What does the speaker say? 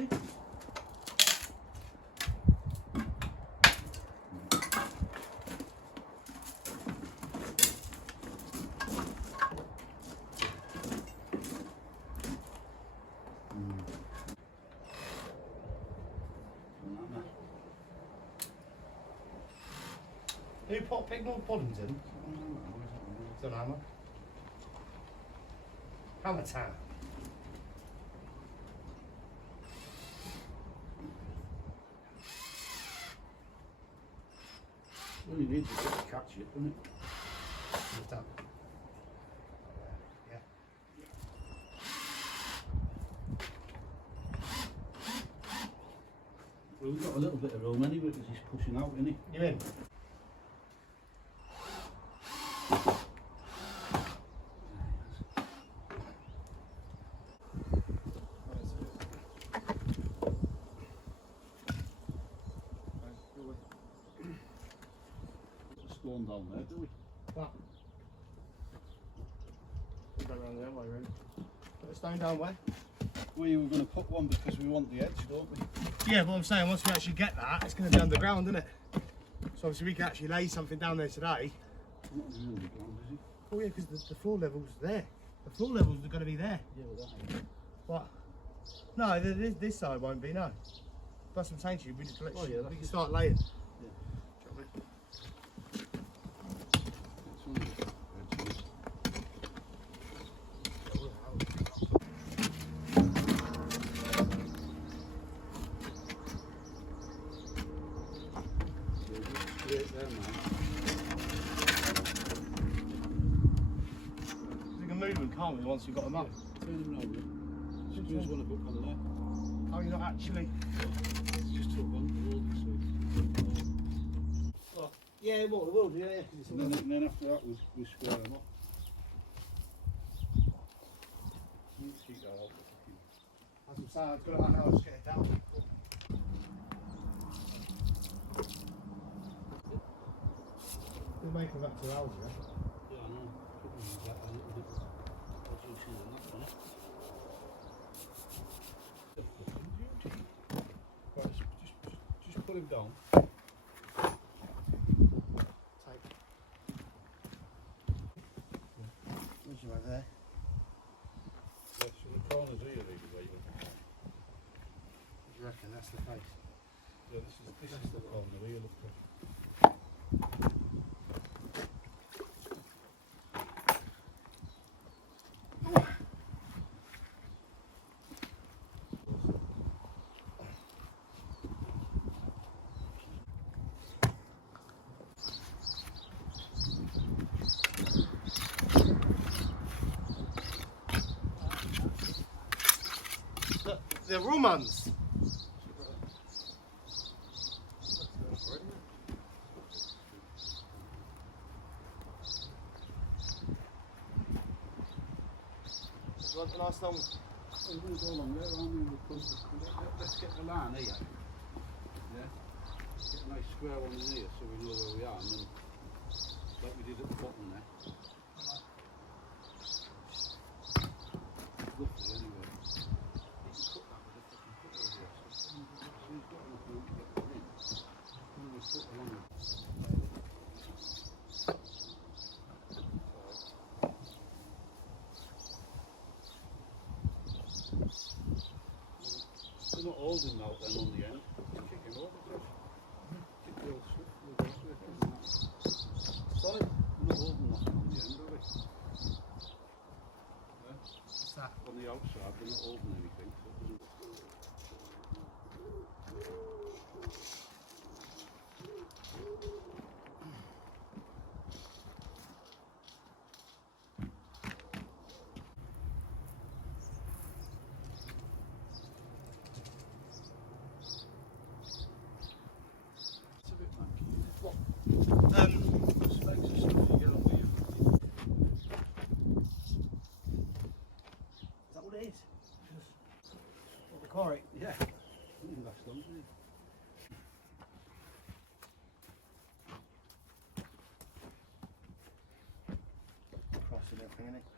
you? Who put Pignall puddings in? Don't know, hammer. Hammer town. All you need is just to catch it, doesn't it? It's done. Yeah. Well, we've got a little bit of room anyway because he's pushing out, isn't he? You in? Stone down there, do we? What? Go around the other way, really. Put a stone down where? We were going to put one because we want the edge, don't we? Yeah, but I'm saying once we actually get that, it's going to be underground, isn't it? So obviously we can actually lay something down there today. Not really underground, is he? Oh yeah, because the floor level's there. The floor levels are going to be there. Yeah, well, that ain't. What? No, this side won't be, no. That's what I'm saying to you, we, just Oh, yeah, we can start laying. It's only edge. Straight there, man. We can move them, can't we, once we've got them up? Turn them round, yeah. Screws one hook on there. Oh, you're not actually... It's just hook on the wall, so Well, yeah, well, it will do, yeah. and then after that we square them up. Keep that off. As I'm saying, I've got to know how to get it down. We'll make them up 2 hours, yeah? Yeah, I know. Probably use that a little bit more juicy than that one. Right, just put him down. Take. Where's you over there? Yes, in the corners here, maybe where you What do you reckon? That's the face. yeah, this is the corner here, look. The Romans. Want a nice long. We're going to go along there, aren't we? Let's get the line here. Yeah? Get a nice square one in here so we know where we are, and then, like we did at the bottom there. Roughly, anyway. You can cut that with a fucking cutter here. So he's got enough room to get it in. Then we put along it. They're not holding now then on the end. You're kicking over, Josh. Kick the old stuff. We'll go to it. Sorry? We're not holding nothing on the end, are we? Yeah? What's that? On the outside, we're not holding anything. So it doesn't... It's a bit manky. What? Just makes it so you get on with you. Is that what it is? What, the quarry? Yeah. Didn't last long, did it? Crossing everything, innit?